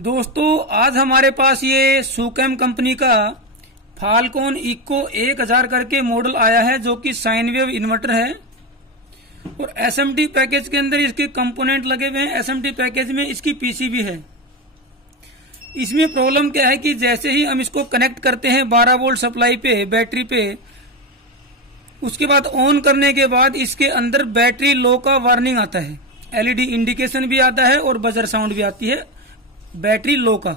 दोस्तों आज हमारे पास ये सुकैम कंपनी का फाल्कॉन इको 1000 करके मॉडल आया है जो कि साइन वेव इन्वर्टर है और एसएमटी पैकेज के अंदर इसके कंपोनेंट लगे हुए हैं। एसएमटी पैकेज में इसकी पीसीबी है। इसमें प्रॉब्लम क्या है कि जैसे ही हम इसको कनेक्ट करते हैं 12 वोल्ट सप्लाई पे बैटरी पे, उसके बाद ऑन करने के बाद इसके अंदर बैटरी लो का वार्निंग आता है, एलईडी इंडिकेशन भी आता है और बजर साउंड भी आती है बैटरी लो का।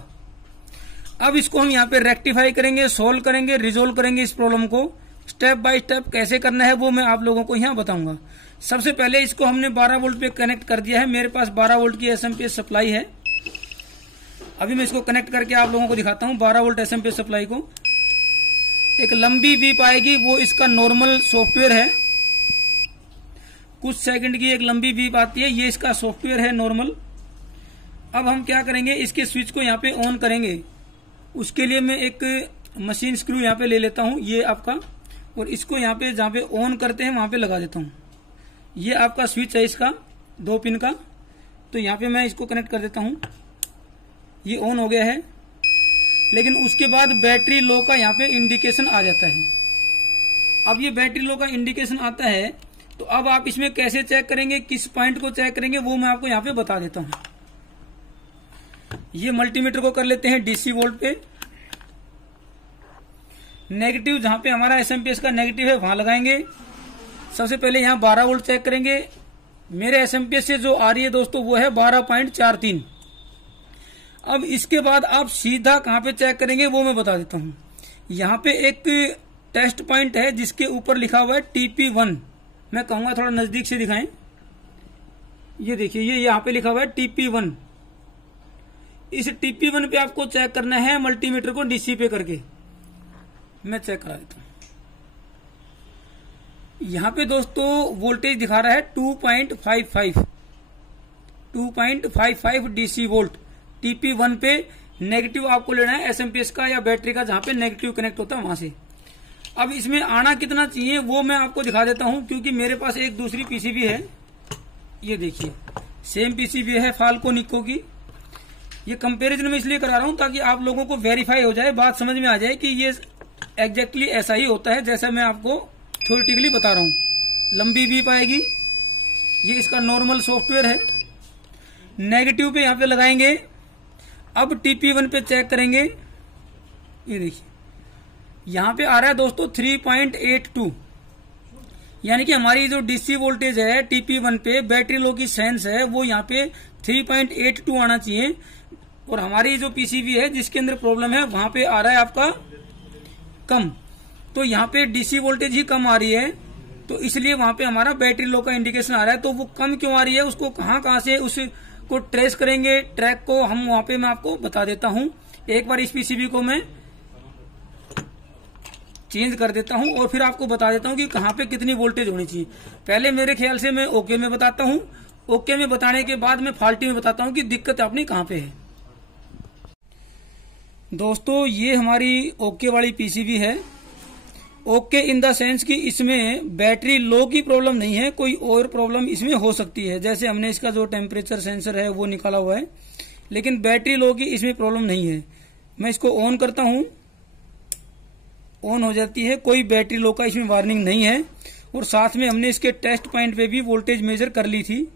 अब इसको हम यहाँ पे रेक्टिफाई करेंगे, सोल्व करेंगे, रिजोल्व करेंगे। इस प्रॉब्लम को स्टेप बाय स्टेप कैसे करना है वो मैं आप लोगों को यहाँ बताऊंगा। सबसे पहले इसको हमने 12 वोल्ट पे कनेक्ट कर दिया है। मेरे पास 12 वोल्ट की एसएमपीएस सप्लाई है। अभी मैं इसको कनेक्ट करके आप लोगों को दिखाता हूँ 12 वोल्ट एसएमपीएस सप्लाई को। एक लंबी बीप आएगी, वो इसका नॉर्मल सॉफ्टवेयर है। कुछ सेकंड की एक लंबी बीप आती है, ये इसका सॉफ्टवेयर है नॉर्मल। अब हम क्या करेंगे, इसके स्विच को यहाँ पे ऑन करेंगे। उसके लिए मैं एक मशीन स्क्रू यहाँ पे ले लेता हूँ, ये आपका, और इसको यहाँ पे जहाँ पे ऑन करते हैं वहां पे लगा देता हूँ। ये आपका स्विच है इसका 2 पिन का, तो यहाँ पे मैं इसको कनेक्ट कर देता हूँ। ये ऑन हो गया है, लेकिन उसके बाद बैटरी लो का यहाँ पे इंडिकेशन आ जाता है। अब ये बैटरी लो का इंडिकेशन आता है, तो अब आप इसमें कैसे चेक करेंगे, किस पॉइंट को चेक करेंगे वो मैं आपको यहाँ पे बता देता हूँ। ये मल्टीमीटर को कर लेते हैं डीसी वोल्ट पे। नेगेटिव जहां पे हमारा एसएमपीएस का नेगेटिव है वहां लगाएंगे। सबसे पहले यहां 12 वोल्ट चेक करेंगे। मेरे एसएमपीएस से जो आ रही है दोस्तों वो है 12.43। अब इसके बाद आप सीधा कहां पे चेक करेंगे वो मैं बता देता हूं। यहां पे एक टेस्ट पॉइंट है जिसके ऊपर लिखा हुआ है TP1। मैं कहूंगा थोड़ा नजदीक से दिखाएं। ये देखिए, ये यहां पे लिखा हुआ है TP1। इस TP1 पे आपको चेक करना है मल्टीमीटर को डीसी पे करके। मैं चेक करा देता हूं। यहां पे दोस्तों वोल्टेज दिखा रहा है 2.55 डीसी वोल्ट। TP1 पे नेगेटिव आपको लेना है एसएमपीएस का या बैटरी का, जहां पे नेगेटिव कनेक्ट होता है वहां से। अब इसमें आना कितना चाहिए वो मैं आपको दिखा देता हूं, क्योंकि मेरे पास एक दूसरी पीसीबी है। ये देखिए, सेम पीसीबी है फाल्कॉन इको की। ये कंपैरिजन में इसलिए करा रहा हूं ताकि आप लोगों को वेरीफाई हो जाए, बात समझ में आ जाए कि ये एग्जैक्टली ऐसा ही होता है जैसा मैं आपको थ्योरेटिकली बता रहा हूं। लंबी बीप आएगी, ये इसका नॉर्मल सॉफ्टवेयर है। नेगेटिव पे यहां पे लगाएंगे। अब TP1 पे चेक करेंगे। ये देखिए, यहां पे आ रहा है दोस्तों 3.82, यानी कि हमारी जो डीसी वोल्टेज है TP1 पे बैटरी लो की सेंस है वो यहाँ पे 3.82 आना चाहिए। और हमारी जो पीसीबी है जिसके अंदर प्रॉब्लम है वहां पे आ रहा है आपका कम। तो यहाँ पे डीसी वोल्टेज ही कम आ रही है, तो इसलिए वहां पे हमारा बैटरी लो का इंडिकेशन आ रहा है। तो वो कम क्यों आ रही है, उसको कहाँ से उसको ट्रेस करेंगे, ट्रैक को हम वहां पे मैं आपको बता देता हूँ। एक बार इस पीसीबी को मैं चेंज कर देता हूं और फिर आपको बता देता हूं कि कहां पे कितनी वोल्टेज होनी चाहिए। पहले मेरे ख्याल से मैं ओके में बताता हूं, ओके में बताने के बाद मैं फाल्टी में बताता हूं कि दिक्कत अपनी कहां पे है। दोस्तों ये हमारी ओके वाली पीसीबी है। ओके इन द सेंस कि इसमें बैटरी लो की प्रॉब्लम नहीं है, कोई और प्रॉब्लम इसमें हो सकती है। जैसे हमने इसका जो टेम्परेचर सेंसर है वो निकाला हुआ है, लेकिन बैटरी लो की इसमें प्रॉब्लम नहीं है। मैं इसको ऑन करता हूं, ऑन हो जाती है, कोई बैटरी लो का इसमें वार्निंग नहीं है। और साथ में हमने इसके टेस्ट पॉइंट पे भी वोल्टेज मेजर कर ली थी।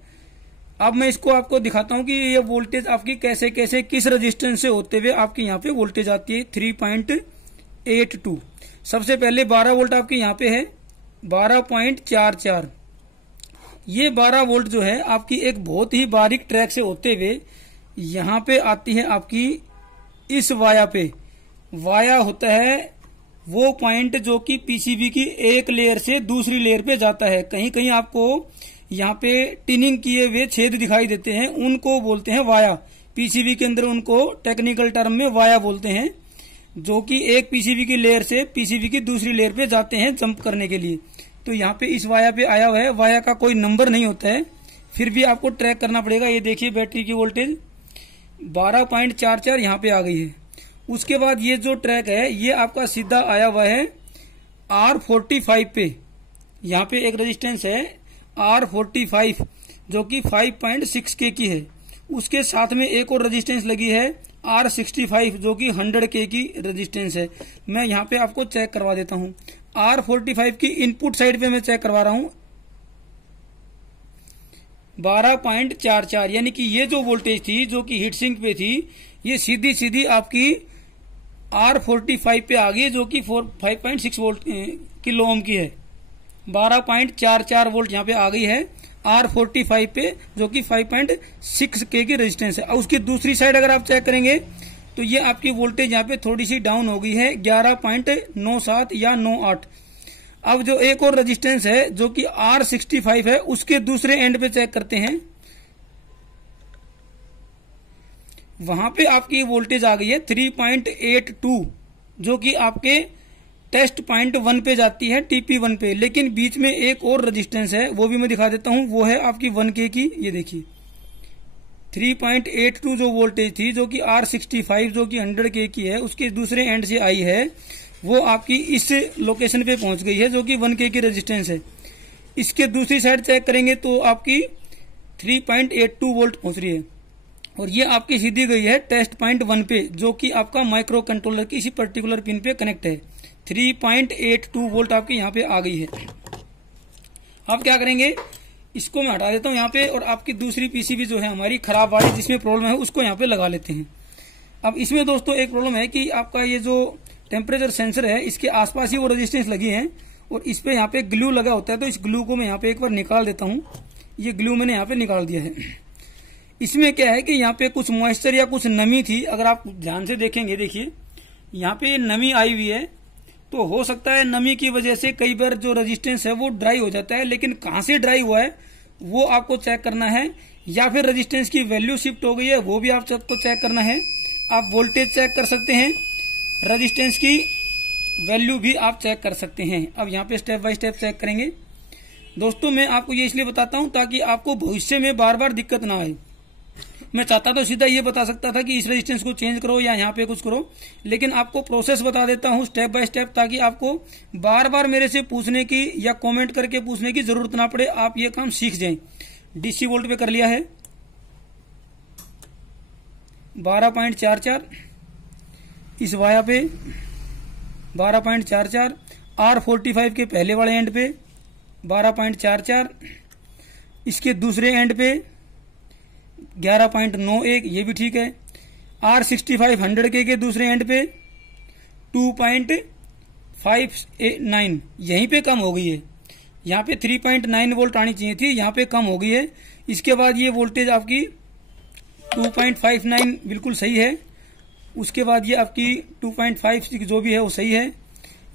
अब मैं इसको आपको दिखाता हूं कि ये वोल्टेज आपकी कैसे कैसे किस रेजिस्टेंस से होते हुए आपकी यहाँ पे वोल्टेज आती है 3.82। सबसे पहले 12 वोल्ट आपके यहाँ पे है 12.44। ये 12 वोल्ट जो है आपकी एक बहुत ही बारीक ट्रैक से होते हुए यहाँ पे आती है आपकी इस वाया पे। वाया होता है वो पॉइंट जो कि पीसीबी की एक लेयर से दूसरी लेयर पे जाता है। कहीं कहीं आपको यहाँ पे टिनिंग किए हुए छेद दिखाई देते हैं, उनको बोलते हैं वाया। पीसीबी के अंदर उनको टेक्निकल टर्म में वाया बोलते हैं, जो कि एक पीसीबी की लेयर से पीसीबी की दूसरी लेयर पे जाते हैं जंप करने के लिए। तो यहाँ पे इस वाया पे आया हुआ है। वाया का कोई नंबर नहीं होता है, फिर भी आपको ट्रैक करना पड़ेगा। ये देखिए बैटरी की वोल्टेज 12.44 यहाँ पे आ गई है। उसके बाद ये जो ट्रैक है ये आपका सीधा आया हुआ है R45 पे। यहाँ पे एक रेजिस्टेंस है R45 जो कि 5.6K की है। उसके साथ में एक और रेजिस्टेंस लगी है R65 जो कि 100K की रेजिस्टेंस है। मैं यहाँ पे आपको चेक करवा देता हूँ। R45 की इनपुट साइड पे मैं चेक करवा रहा हूँ 12.44, यानी कि ये जो वोल्टेज थी जो कि हीट सिंक पे थी, ये सीधी सीधी आपकी R45 पे आ गई जो कि 5.6 वोल्ट किलो ओम की है। 12.44 वोल्ट यहाँ पे आ गई है R45 पे जो कि 5.6K की रेजिस्टेंस है। और उसकी दूसरी साइड अगर आप चेक करेंगे तो ये आपकी वोल्टेज यहाँ पे थोड़ी सी डाउन हो गई है 11.97 या 98। अब जो एक और रेजिस्टेंस है जो कि R65 है, उसके दूसरे एंड पे चेक करते हैं। वहां पे आपकी वोल्टेज आ गई है 3.82 जो कि आपके टेस्ट पॉइंट 1 पे जाती है TP1 पे। लेकिन बीच में एक और रेजिस्टेंस है, वो भी मैं दिखा देता हूं। वो है आपकी 1K की। ये देखिए 3.82 जो वोल्टेज थी जो कि R65 जो कि 100K की है, उसके दूसरे एंड से आई है, वो आपकी इस लोकेशन पे पहुंच गई है जो कि 1K की रेजिस्टेंस है। इसके दूसरी साइड चेक करेंगे तो आपकी 3.82 वोल्ट पहुंच रही है और ये आपकी सीधी गई है टेस्ट पॉइंट 1 पे जो कि आपका माइक्रो कंट्रोलर की इसी पर्टिकुलर पिन पे कनेक्ट है। 3.82 वोल्ट आपकी यहाँ पे आ गई है। अब क्या करेंगे, इसको मैं हटा देता हूँ यहाँ पे और आपकी दूसरी पीसीबी जो है हमारी खराब वाली जिसमें प्रॉब्लम है उसको यहाँ पे लगा लेते हैं। अब इसमें दोस्तों एक प्रॉब्लम है कि आपका ये जो टेम्परेचर सेंसर है इसके आसपास ही वो रेजिस्टेंस लगी है और इस पे यहाँ पे ग्लू लगा होता है, तो इस ग्लू को मैं यहाँ पे एक बार निकाल देता हूँ। ये ग्लू मैंने यहाँ पे निकाल दिया है। इसमें क्या है कि यहाँ पे कुछ मॉइस्चर या कुछ नमी थी। अगर आप ध्यान से देखेंगे, देखिए यहाँ पे नमी आई हुई है, तो हो सकता है नमी की वजह से कई बार जो रेजिस्टेंस है वो ड्राई हो जाता है। लेकिन कहाँ से ड्राई हुआ है वो आपको चेक करना है, या फिर रेजिस्टेंस की वैल्यू शिफ्ट हो गई है वो भी आपको चेक करना है। आप वोल्टेज चेक कर सकते हैं, रेजिस्टेंस की वैल्यू भी आप चेक कर सकते हैं। अब यहाँ पे स्टेप बाय स्टेप चेक करेंगे। दोस्तों मैं आपको ये इसलिए बताता हूँ ताकि आपको भविष्य में बार बार दिक्कत ना आए। मैं चाहता तो सीधा ये बता सकता था कि इस रेजिस्टेंस को चेंज करो या यहाँ पे कुछ करो, लेकिन आपको प्रोसेस बता देता हूँ स्टेप बाय स्टेप, ताकि आपको बार बार मेरे से पूछने की या कमेंट करके पूछने की जरूरत ना पड़े, आप ये काम सीख जाएं। डीसी वोल्ट पे कर लिया है 12.44, इस वाया पे 12.44, R45 के पहले वाले एंड पे 12.44, इसके दूसरे एंड पे 11.91, ये भी ठीक है। R65 100K के दूसरे एंड पे 2.59, यहीं पे कम हो गई है। यहाँ पे 3.9 वोल्ट आनी चाहिए थी, यहाँ पे कम हो गई है। इसके बाद ये वोल्टेज आपकी 2.59 बिल्कुल सही है। उसके बाद ये आपकी 2.56 जो भी है वो सही है,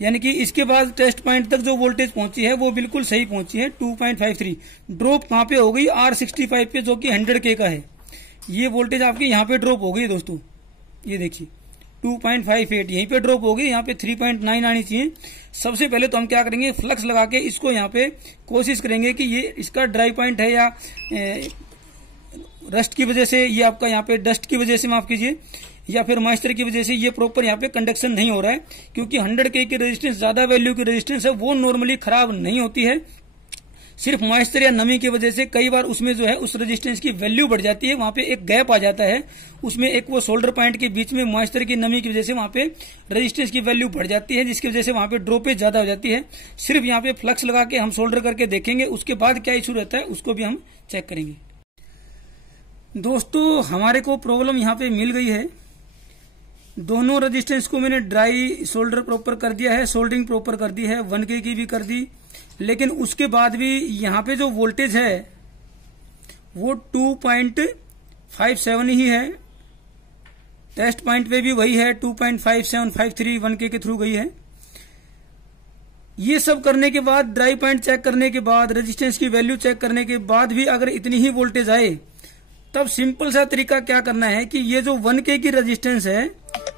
यानी कि इसके बाद टेस्ट पॉइंट तक जो वोल्टेज पहुंची है वो बिल्कुल सही पहुंची है 2.53। ड्रॉप कहाँ पे हो गई, R65 पे जो कि 100K का है, ये वोल्टेज आपकी यहाँ पे ड्रॉप हो गई दोस्तों। ये देखिए 2.58 यहीं पे ड्रॉप हो गई, यहाँ पे 3.9 आनी चाहिए। सबसे पहले तो हम क्या करेंगे, फ्लक्स लगा के इसको यहाँ पे कोशिश करेंगे कि ये इसका ड्राई पॉइंट है या रस्ट की वजह से, ये आपका यहाँ पे डस्ट की वजह से माफ कीजिए, या फिर मॉइस्चर की वजह से ये प्रॉपर यहाँ पे कंडक्शन नहीं हो रहा है। क्योंकि 100K की रेजिस्टेंस ज्यादा वैल्यू की रेजिस्टेंस है, वो नॉर्मली खराब नहीं होती है, सिर्फ मॉइस्चर या नमी की वजह से कई बार उसमें जो है उस रेजिस्टेंस की वैल्यू बढ़ जाती है, वहां पे एक गैप आ जाता है, उसमें एक वो शोल्डर पॉइंट के बीच में मॉइस्चर की नमी की वजह से वहां पे रेजिस्टेंस की वैल्यू बढ़ जाती है, जिसकी वजह से वहां पे ड्रॉपेज ज्यादा हो जाती है। सिर्फ यहाँ पे फ्लक्स लगा के हम शोल्डर करके देखेंगे, उसके बाद क्या इशू रहता है उसको भी हम चेक करेंगे। दोस्तों हमारे को प्रॉब्लम यहाँ पे मिल गई है। दोनों रेजिस्टेंस को मैंने ड्राई सोल्डर प्रॉपर कर दिया है, सोल्डरिंग प्रॉपर कर दी है, 1K की भी कर दी, लेकिन उसके बाद भी यहाँ पे जो वोल्टेज है वो 2.57 ही है। टेस्ट पॉइंट पे भी वही है 2.5753 1K के थ्रू गई है। ये सब करने के बाद, ड्राई पॉइंट चेक करने के बाद, रेजिस्टेंस की वैल्यू चेक करने के बाद भी अगर इतनी ही वोल्टेज आए, तब सिंपल सा तरीका क्या करना है कि ये जो 1K की रेजिस्टेंस है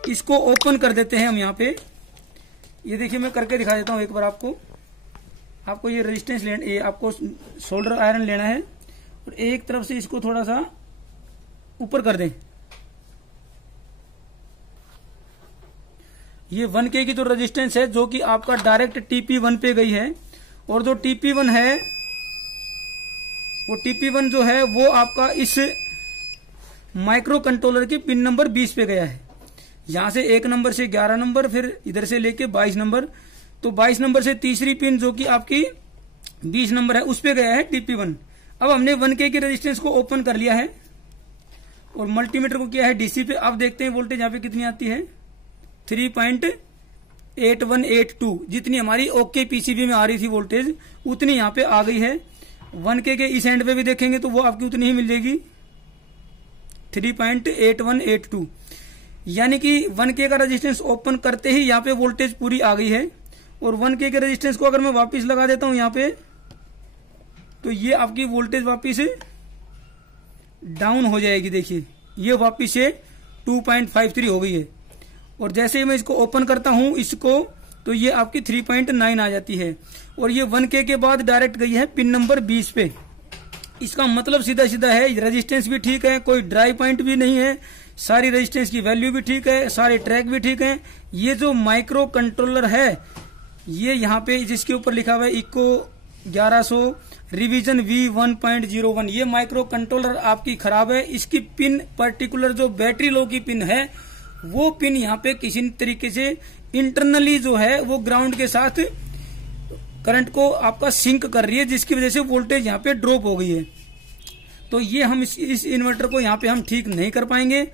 इसको ओपन कर देते हैं हम यहाँ पे। ये देखिए मैं करके दिखा देता हूँ एक बार आपको ये रेजिस्टेंस ये आपको सोल्डर आयरन लेना है और एक तरफ से इसको थोड़ा सा ऊपर कर दें। ये 1K की जो रेजिस्टेंस है जो कि आपका डायरेक्ट TP1 पे गई है, और जो TP1 है वो TP1 जो है वो आपका इस माइक्रो कंट्रोलर के पिन नंबर 20 पे गया है। यहां से 1 नंबर से 11 नंबर, फिर इधर से लेके 22 नंबर, तो 22 नंबर से तीसरी पिन जो कि आपकी 20 नंबर है उस पे गया है TP1। अब हमने 1K के रेजिस्टेंस को ओपन कर लिया है और मल्टीमीटर को किया है DC पे। अब देखते हैं वोल्टेज यहाँ पे कितनी आती है, 3.8182, जितनी हमारी ओके PCB में आ रही थी वोल्टेज उतनी यहाँ पे आ गई है। 1K के इस एंड पे भी देखेंगे तो वो आपकी उतनी ही मिल जाएगी, 3.8182, यानी कि 1K का रेजिस्टेंस ओपन करते ही यहाँ पे वोल्टेज पूरी आ गई है। और 1K के रेजिस्टेंस को अगर मैं वापस लगा देता हूं यहाँ पे, तो ये आपकी वोल्टेज वापस डाउन हो जाएगी। देखिए ये वापस से 2.53 हो गई है। और जैसे ही मैं इसको ओपन करता हूं इसको, तो ये आपकी 3.9 आ जाती है। और ये 1K के बाद डायरेक्ट गई है पिन नंबर 20 पे। इसका मतलब सीधा सीधा है, रेजिस्टेंस भी ठीक है, कोई ड्राई पॉइंट भी नहीं है, सारी रेजिस्टेंस की वैल्यू भी ठीक है, सारे ट्रैक भी ठीक है। ये जो माइक्रो कंट्रोलर है, ये यहाँ पे जिसके ऊपर लिखा हुआ है इको 1100 रिवीजन V1.01, ये माइक्रो कंट्रोलर आपकी खराब है। इसकी पिन पर्टिकुलर जो बैटरी लो की पिन है, वो पिन यहाँ पे किसी तरीके से इंटरनली जो है वो ग्राउंड के साथ करंट को आपका सिंक कर रही है, जिसकी वजह से वोल्टेज यहाँ पे ड्रॉप हो गई है। तो ये हम इस इन्वर्टर को यहाँ पे हम ठीक नहीं कर पाएंगे।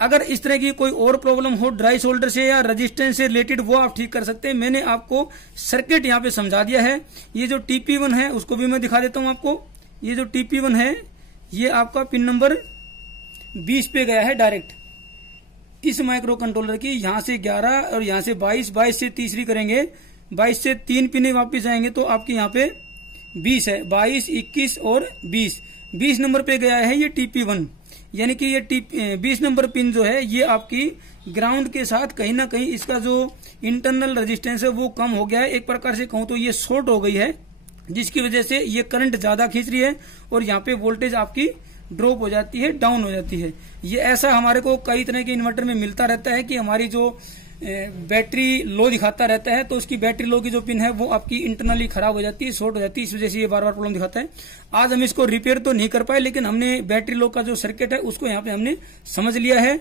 अगर इस तरह की कोई और प्रॉब्लम हो ड्राई सोल्डर से या रेजिस्टेंस से रिलेटेड, वो आप ठीक कर सकते हैं। मैंने आपको सर्किट यहाँ पे समझा दिया है। ये जो TP1 है उसको भी मैं दिखा देता हूँ आपको। ये जो TP1 है ये आपका पिन नंबर 20 पे गया है डायरेक्ट इस माइक्रो कंट्रोलर की। यहाँ से 11 और यहाँ से 22 से तीसरी करेंगे, 22 से 3 पिने वापिस आएंगे तो आपके यहाँ पे 20 है, 22, 21 और 20 नंबर पे गया है ये TP1। यानी कि ये 20 नंबर पिन जो है ये आपकी ग्राउंड के साथ कहीं ना कहीं इसका जो इंटरनल रेजिस्टेंस है वो कम हो गया है। एक प्रकार से कहूं तो ये शॉर्ट हो गई है, जिसकी वजह से ये करंट ज्यादा खींच रही है और यहाँ पे वोल्टेज आपकी ड्रॉप हो जाती है, डाउन हो जाती है। ये ऐसा हमारे को कई तरह के इन्वर्टर में मिलता रहता है कि हमारी जो बैटरी लो दिखाता रहता है, तो उसकी बैटरी लो की जो पिन है वो आपकी इंटरनली खराब हो जाती है, शॉर्ट हो जाती है, इस वजह से ये बार बार प्रॉब्लम दिखाता है। आज हम इसको रिपेयर तो नहीं कर पाए, लेकिन हमने बैटरी लो का जो सर्किट है उसको यहाँ पे हमने समझ लिया है।